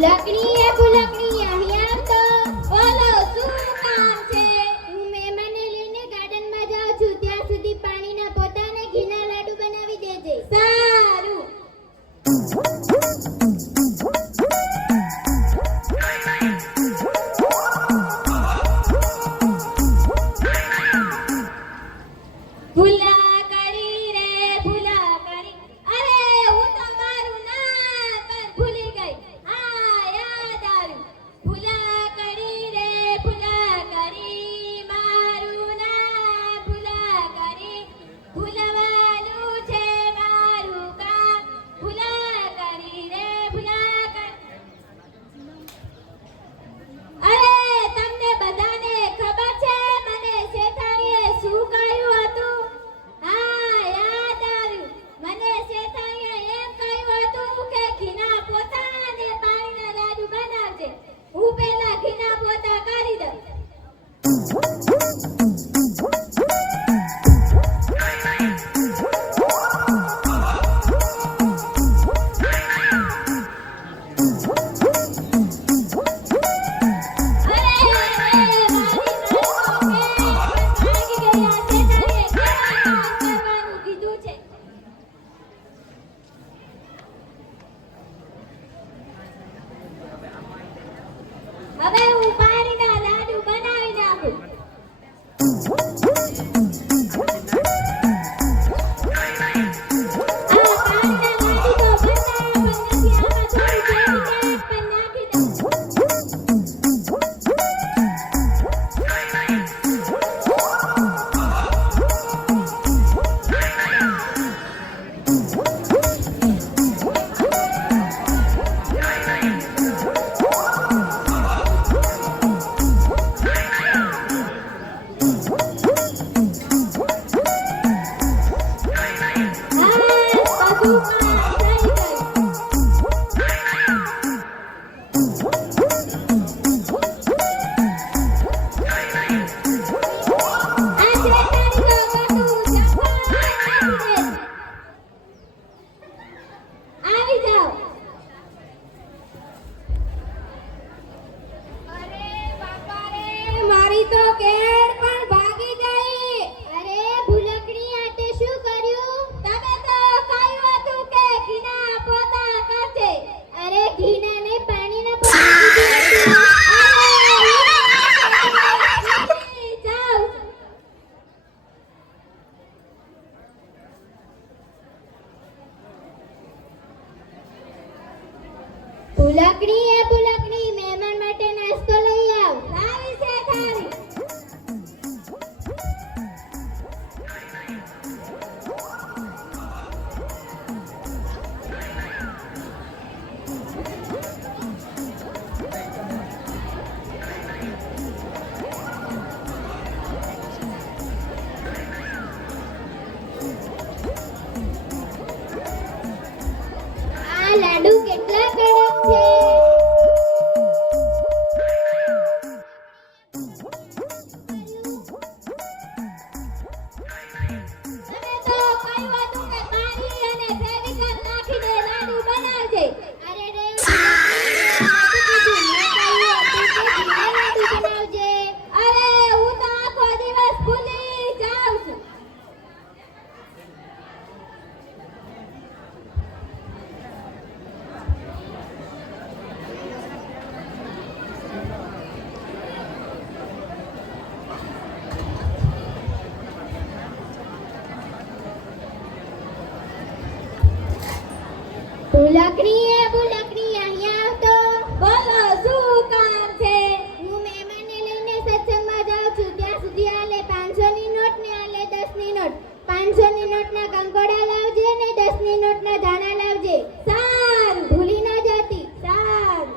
ભૂલકણી અહીંયા તો બોલો શું કામ છે? હું મહેમાનને લઈને ગાર્ડનમાં જાઉં છું, ત્યાં સુધી પાણીના પોતાને ઘીના લાડુ બનાવી દેજે. સારું. હવે હું પાણીના લાડુ બનાવી નાખું. ભૂલકણી મહેમાન માટે નાસ્તો લઈ આવ. લાવી છે થાળી. આ લાડુ કેટલા કડક છે. ભૂલકણી અહીંયા આવતો બોલો શું કામ છે? હું મહેમાનને લઈને સત્સંગમાં જાઉં છું, ત્યાં સુધી આલે 500 ની નોટ ને આલે 10 ની નોટ. 500 ની નોટના કંકોડા લાવજે ને 10 ની નોટના ધાણા લાવજે. સારું. ભૂલી ના જતી. સારું.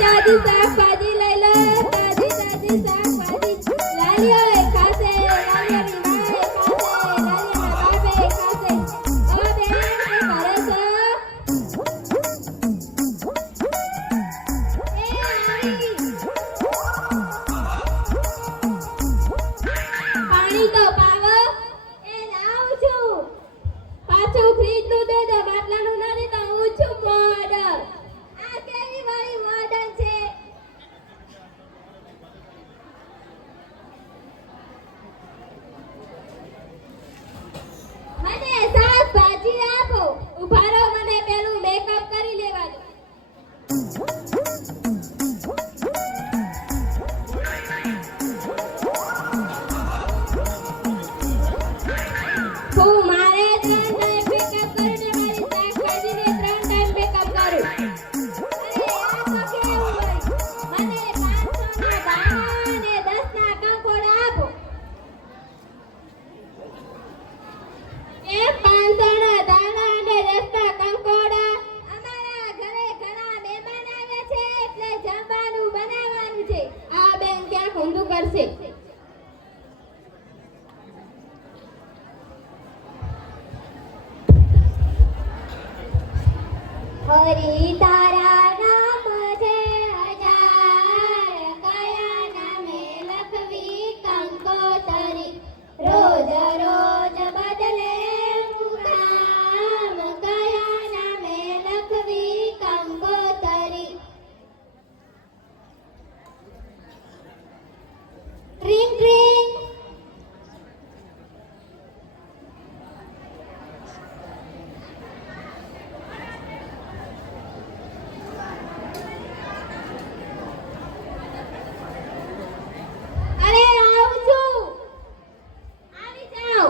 દાદી શાકભાજી લઈ લે. દાદી શાકભાજી લાલ્યો ખાશે, લાલ્યાની માએ ખાશે, લાલ્યાના બાપે ખાશે. ઓ બેન શું કરે છો? એ આવી. ઉભા રહો, મને પેલું મેકઅપ કરી લેવા દો. હું મારે 3 ટાઈમ મેકઅપ કરું ને મારી શાકભાજીને 3 ટાઈમ મેકઅપ કરું. અરે આ તો કેવું હોય? મને 500 ના દાણા અને 10 ના કંકોડા આપો. એ 500 ના દાણા અને 10 ના કંકોડા? અમારા ઘરે ઘણા મહેમાન આવે છે એટલે જમવાનું બનાવવાનું છે. આ બેન ક્યાંક ઊંધું કરશે. હરી તારા નામ છે હજાર, કયા નામે લખવી કંકોતરી? રોજ રોજ બદલે મુકામ, કયા નામે લખવી કંકોતરી? ટ્રિંગ ટ્રિંગ. અરે આવું છું, આવી જાઓ.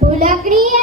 ભૂલકડીએ